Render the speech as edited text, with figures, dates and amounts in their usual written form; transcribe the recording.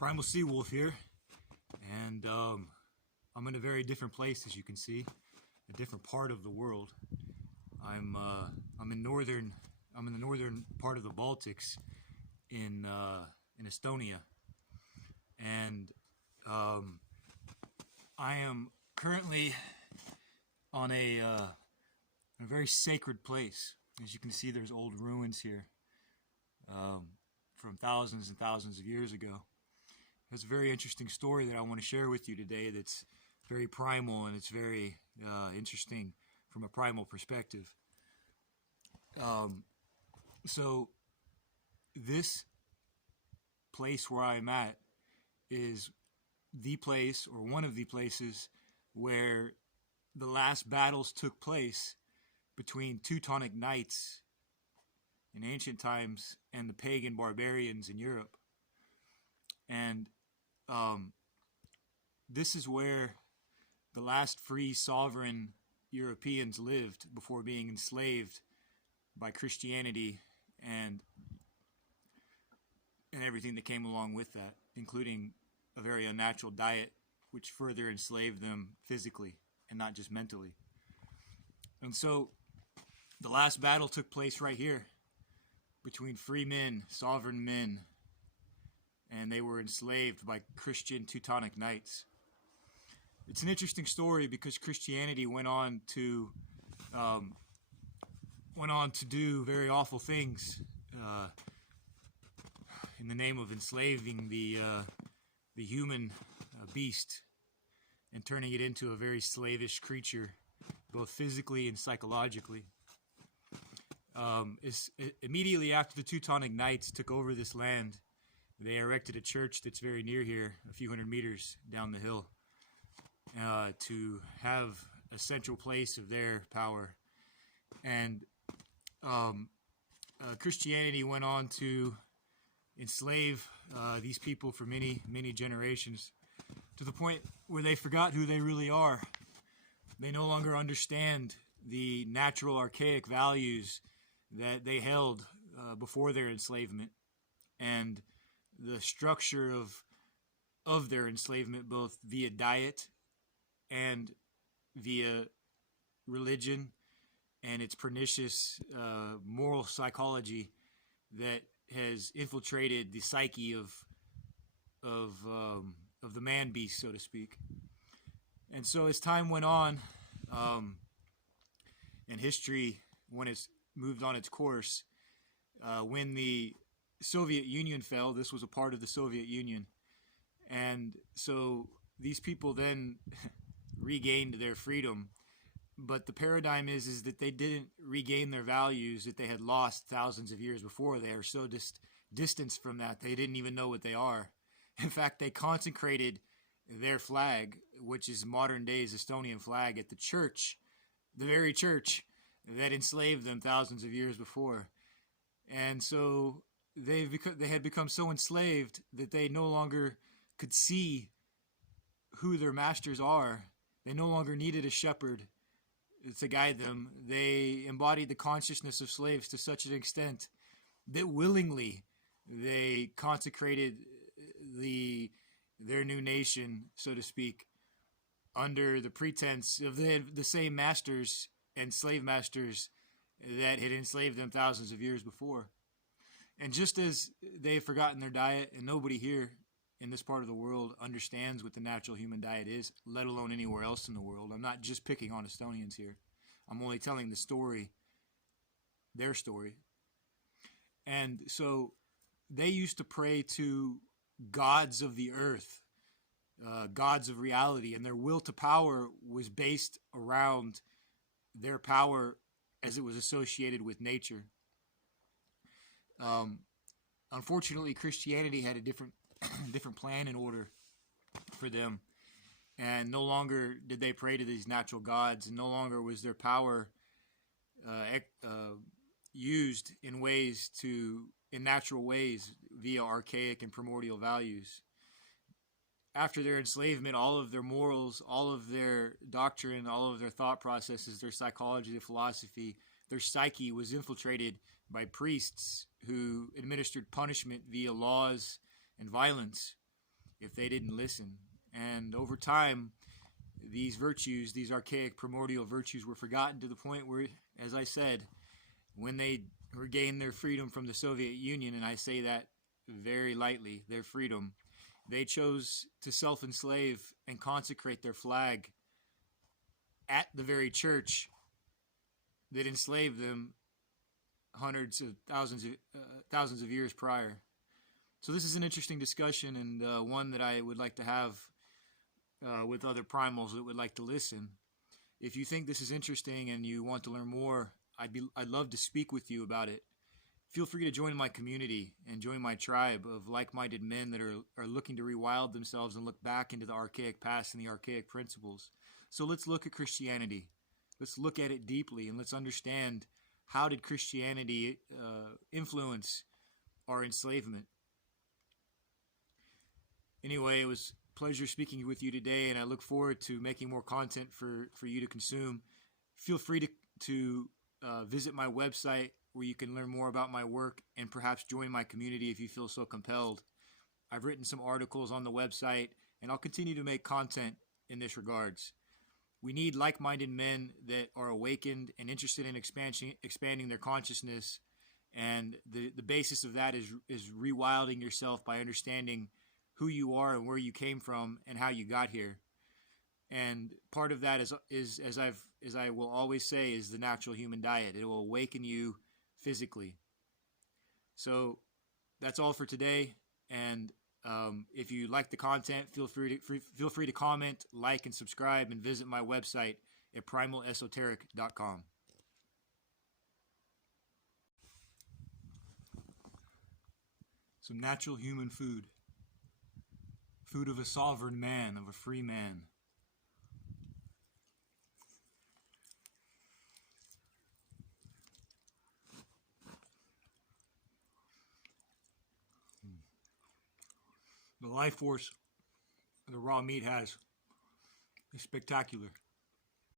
Primal Sea Wolf here, and I'm in a very different place, as you can see, a different part of the world. I'm in the northern part of the Baltics, in Estonia, and I am currently on a very sacred place. As you can see, there's old ruins here from thousands and thousands of years ago. It's a very interesting story that I want to share with you today that's very primal, and it's very interesting from a primal perspective. So this place where I'm at is the place, or one of the places, where the last battles took place between Teutonic knights in ancient times and the pagan barbarians in Europe. And this is where the last free sovereign Europeans lived before being enslaved by Christianity and everything that came along with that, including a very unnatural diet, which further enslaved them physically and not just mentally. And so the last battle took place right here between free men, sovereign men, and they were enslaved by Christian Teutonic knights. It's an interesting story because Christianity went on to do very awful things in the name of enslaving the human beast and turning it into a very slavish creature, both physically and psychologically. Immediately after the Teutonic knights took over this land, they erected a church that's very near here, a few hundred meters down the hill, to have a central place of their power. And Christianity went on to enslave these people for many, many generations, to the point where they forgot who they really are. They no longer understand the natural, archaic values that they held before their enslavement, and the structure of their enslavement, both via diet and via religion and its pernicious moral psychology that has infiltrated the psyche of the man beast, so to speak. And so as time went on, and history, when it's moved on its course, when the Soviet Union fell, this was a part of the Soviet Union, and so these people then regained their freedom. But the paradigm is that they didn't regain their values that they had lost thousands of years before. They are so distanced from that, they didn't even know what they are. In fact, they consecrated their flag, which is modern day's Estonian flag, at the church, the very church that enslaved them thousands of years before. And so they had become so enslaved that they no longer could see who their masters are. They no longer needed a shepherd to guide them. They embodied the consciousness of slaves to such an extent that willingly they consecrated their new nation, so to speak, under the pretense of the same masters and slave masters that had enslaved them thousands of years before. And just as they've forgotten their diet, and nobody here in this part of the world understands what the natural human diet is, let alone anywhere else in the world. I'm not just picking on Estonians here. I'm only telling the story, their story. And so they used to pray to gods of the earth, gods of reality, and their will to power was based around their power as it was associated with nature. Unfortunately, Christianity had a different plan in order for them, and no longer did they pray to these natural gods, and no longer was their power used in natural ways via archaic and primordial values. After their enslavement, all of their morals, all of their doctrine, all of their thought processes, their psychology, their philosophy, their psyche was infiltrated by priests who administered punishment via laws and violence. if they didn't listen. And over time, these virtues, these archaic primordial virtues, were forgotten to the point where, as I said, when they regained their freedom from the Soviet Union, and I say that very lightly, their freedom, they chose to self-enslave and consecrate their flag at the very church that enslaved them hundreds of thousands of years prior. So this is an interesting discussion, and one that I would like to have with other primals that would like to listen. If you think this is interesting and you want to learn more, I'd love to speak with you about it. Feel free to join my community and join my tribe of like-minded men that are looking to rewild themselves and look back into the archaic past and the archaic principles. So let's look at Christianity. Let's look at it deeply, and let's understand, how did Christianity influence our enslavement? Anyway, it was a pleasure speaking with you today, and I look forward to making more content for you to consume. Feel free to visit my website, where you can learn more about my work and perhaps join my community if you feel so compelled. I've written some articles on the website, and I'll continue to make content in this regards. We need like-minded men that are awakened and interested in expanding their consciousness, and the basis of that is rewilding yourself by understanding who you are and where you came from and how you got here. And part of that is as I will always say, is the natural human diet. It will awaken you physically. So that's all for today. And if you like the content, feel free to comment, like, and subscribe, and visit my website at primalesoteric.com. Some natural human food. Food of a sovereign man, of a free man. The life force the raw meat has is spectacular.